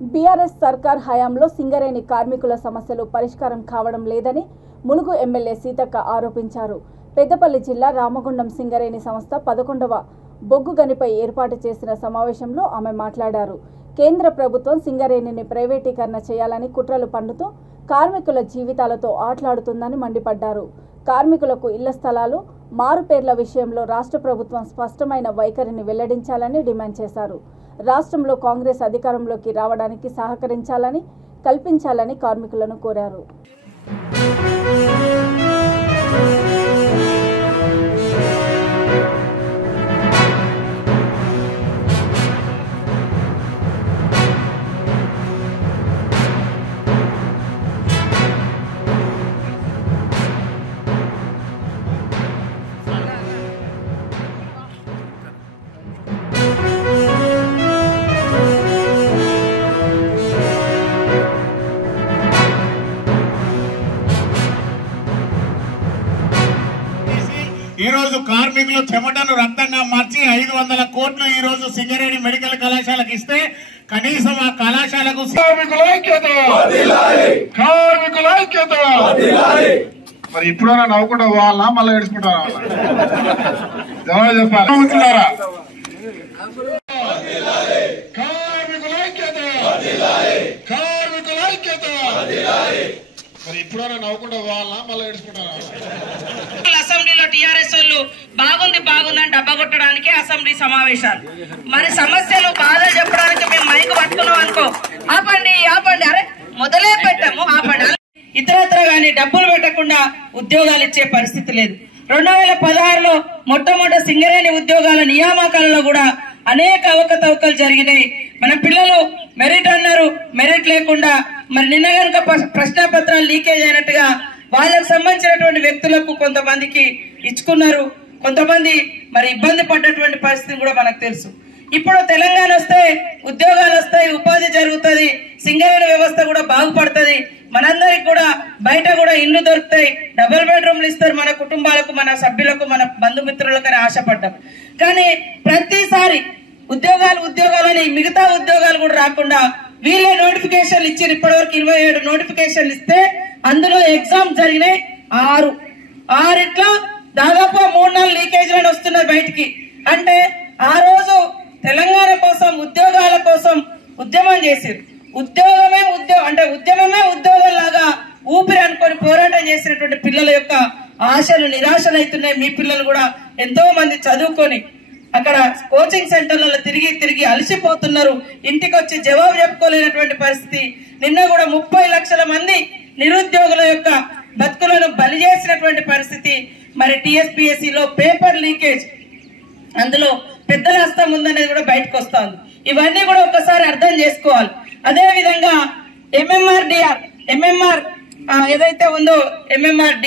BRS సర్కార్ హయాంలో సింగరేణి కార్మికుల సమస్యలు పరిష్కారం కావడం లేదని ములుగు ఎమ్మెల్యే సీతక్క ఆరోపించారు. పెద్దపల్లి జిల్లా రామగుండం సింగరేణి సంస్థ 11వ బొగ్గు గనిపై ఏర్పాటు చేసిన సమావేశంలో ఆమె మాట్లాడారు. కేంద్ర ప్రభుత్వం సింగరేణిని ప్రైవేటీకరణ చేయాలని కుట్రలు పన్నుతూ కార్మికుల జీవితాలతో ఆటలాడుతుందని మండిపడ్డారు. కార్మికులకు ఇళ్ల స్థలాలు, మారుపేర్ల విషయంలో రాష్ట్ర ప్రభుత్వం స్పష్టమైన వైఖరిని వెల్లడించాలని డిమాండ్ చేశారు. రాష్ట్రంలో కాంగ్రెస్ అధికారంలోకి రావడానికి సహకరించాలని కల్పించాలని కార్మికులను కోరారు. ఈ రోజు కార్మికులు చెమటను రక్తంగా మార్చి 500 కోట్లు ఈ రోజు సింగరేణి మెడికల్ కళాశాలకు ఇస్తే కనీసం ఆ కళాశాలకు కార్మికుల ఐక్యత మరి ఇప్పుడు నవ్వుకుంటా పోవాలా మళ్ళీ ఏడుచుకుంటారా? జవాబు చెప్పాలి. కార్మికుల ఐక్యత మరి ఇప్పుడు నవ్వుకుంటా పోవాలా మళ్ళీ ఏడుచుకుంటారా? అసెంబ్లీలో టీఆర్ఎస్ వాళ్ళు బాగుందని డబ్బా కొట్టడానికి అసెంబ్లీ సమావేశాలు, మరి సమస్యలు బాధలు చెప్పడానికి మేము మైకు పట్టుకున్నాం అనుకో, ఆపండి అరే మొదలే పెట్టాము ఆపండి. ఇతరత్ర గాని డబ్బులు పెట్టకుండా ఉద్యోగాలు ఇచ్చే పరిస్థితి లేదు. 2016లో మొట్టమొదటి సింగరేణి ఉద్యోగాల నియామకాలలో కూడా అనేక అవకతవకలు జరిగినాయి. మన పిల్లలు మెరిట్ అన్నారు, మెరిట్ లేకుండా మరి నిన్న కనుక ప్రశ్నాపత్రాలు లీకేజ్ అయినట్టుగా వాళ్ళకు సంబంధించినటువంటి వ్యక్తులకు కొంతమందికి ఇచ్చుకున్నారు. కొంతమంది మరి ఇబ్బంది పడ్డటువంటి పరిస్థితి కూడా మనకు తెలుసు. ఇప్పుడు తెలంగాణ వస్తే ఉద్యోగాలు వస్తాయి, ఉపాధి జరుగుతుంది, సింగరేణి వ్యవస్థ కూడా బాగుపడుతుంది, మనందరికి కూడా బయట కూడా ఇండ్లు దొరుకుతాయి, డబుల్ బెడ్రూమ్లు ఇస్తారు మన కుటుంబాలకు, మన సభ్యులకు, మన బంధుమిత్రులకని ఆశపడ్డాం. కానీ ప్రతిసారి ఉద్యోగాలని మిగతా ఉద్యోగాలు కూడా రాకుండా వీళ్ళే నోటిఫికేషన్లు ఇచ్చారు. ఇప్పటివరకు 27 నోటిఫికేషన్లు ఇస్తే అందులో ఎగ్జామ్ జరిగినాయి 6 దాదాపు 3-4 లీకేజీలను వస్తున్నాయి బయటికి. అంటే ఆ రోజు తెలంగాణ కోసం ఉద్యోగాల కోసం ఉద్యమం చేశారు. ఉద్యమమే ఉద్యోగం లాగా ఊపిరి అనుకొని పోరాటం చేసినటువంటి పిల్లల యొక్క ఆశలు నిరాశలు అవుతున్నాయి. మీ పిల్లలు కూడా ఎంతో మంది చదువుకొని అక్కడ కోచింగ్ సెంటర్లలో తిరిగి అలసిపోతున్నారు. ఇంటికి వచ్చి జవాబు చెప్పుకోలేనటువంటి పరిస్థితి. నిన్న కూడా 30 లక్షల మంది నిరుద్యోగుల యొక్క బతుకులను బలి చేసినటువంటి పరిస్థితి. మరి టీఎస్పీఎస్సీలో పేపర్ లీకేజ్, అందులో పెద్దల హస్తం ఉందనేది కూడా బయటకు వస్తుంది. ఇవన్నీ కూడా ఒకసారి అర్థం చేసుకోవాలి. అదే విధంగా ఎంఎంఆర్ ఏదైతే ఉందో ఎంఎంఆర్